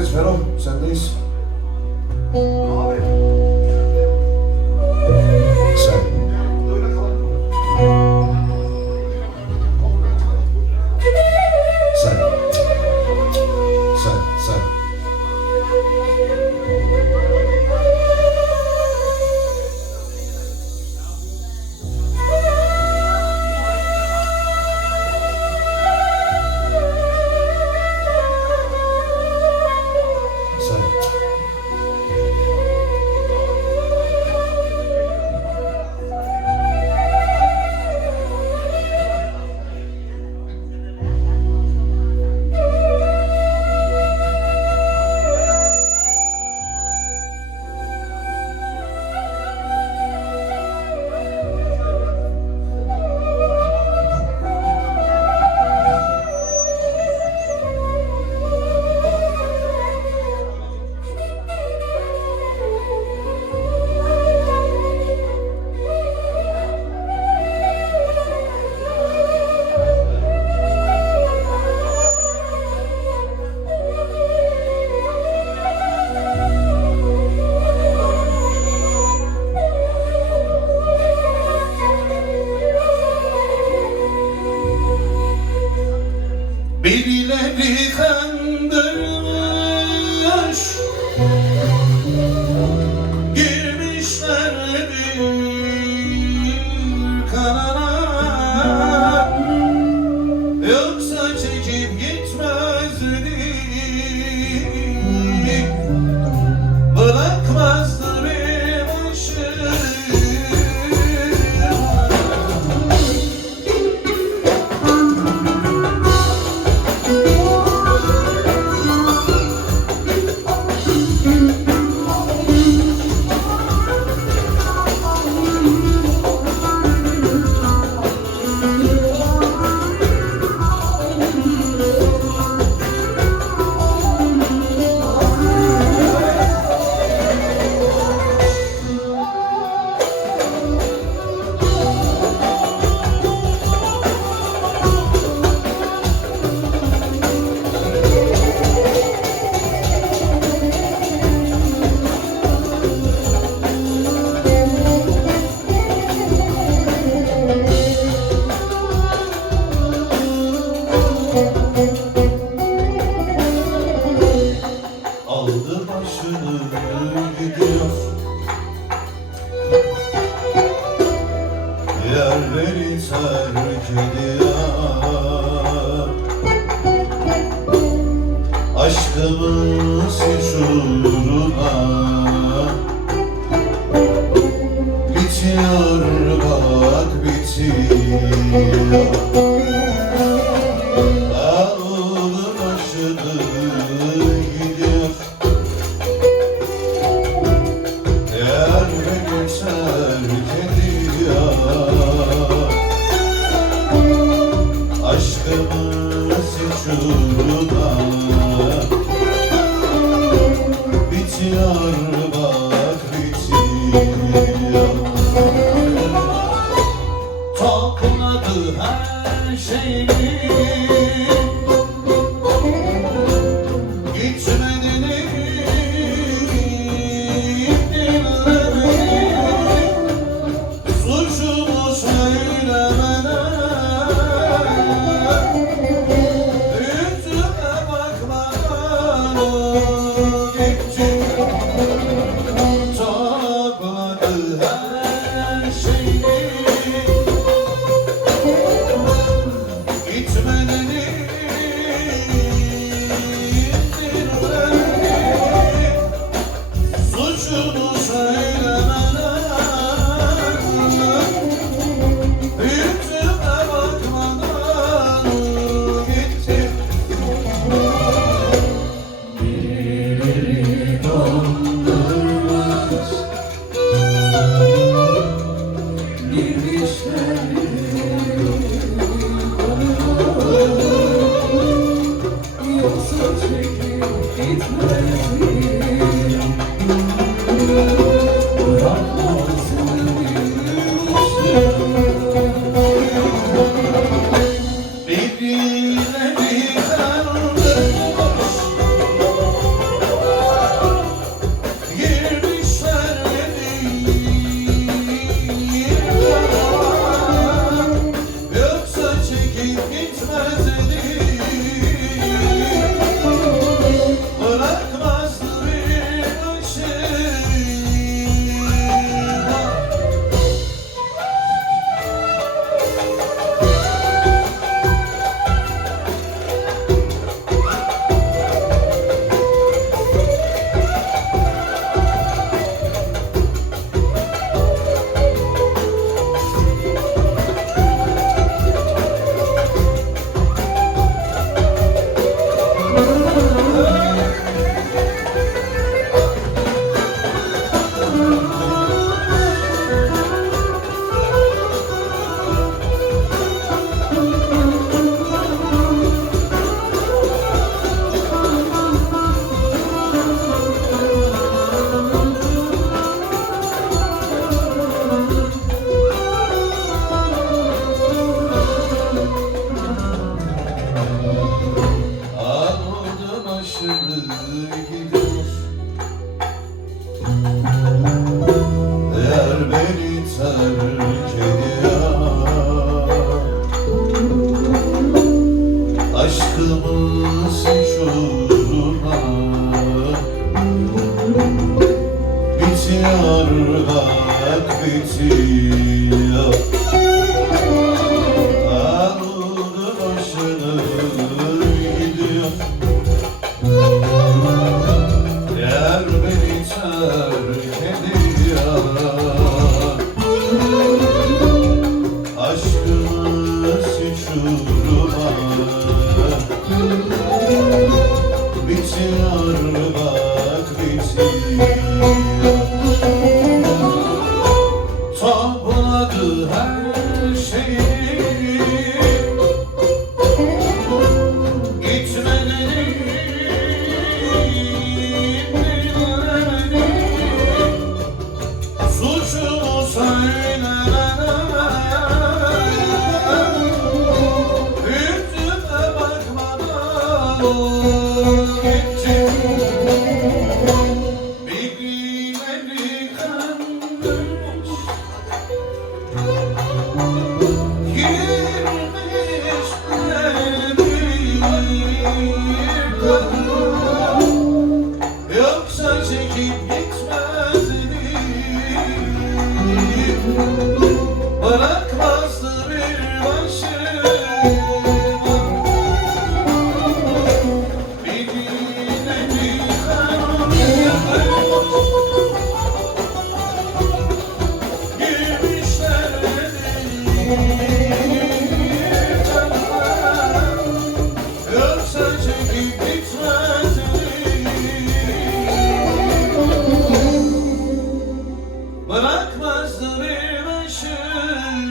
Evet Ferol, sendeyiz. Abi. Sen. Sen. Sen. Birileri kandırmış, girmişler bir kanala, yoksa çekip gitmezdi, bırakmazdı bir başı. Aldı başını gidiyor, yerleri terk ediyor. Aşkımız hiç uğruna bitiyor, bak bitiyor. Aldı başını gidiyor, yerleri terk ediyor. Aşkımız hiç uğruna bitiyor, bak bitiyor. Topladı her şeyi, gitmediğini dinlemedi, suçumu söylemeden, yüzüme bakmadan gitti. Topladı her şeyi, gitmediğini dinlemedi, suçumu söylemeden, yüzüme bakmadan gitti. Birileri kandırmış, girmişler kanala, yoksa çekip gitmezdi, bırakmazdı bir başı. Birileri kandırmış, Aldı başını gidiyor. Eğer beni terk ediyor, aşkımız hiç uğruna bitiyor, bak bitiyor. Aldı başını gidiyor. Eğer beni terk ediyor, aşkımız hiç uğruna bitiyor, bak bitiyor. Topladı her şeyi, gitmelerini bilemedi. Suçumu söylemeden, yüzüme bakmadan gitti. Bilmedi kanmış, girmiş bir kanına. Yoksa çekip gitmezdi, bırakmazdı bir başıma. Bilmedi kanmış, girmişler bir kanına. Yoksa çekip gitmezdi, bırakmazdı bir başıma.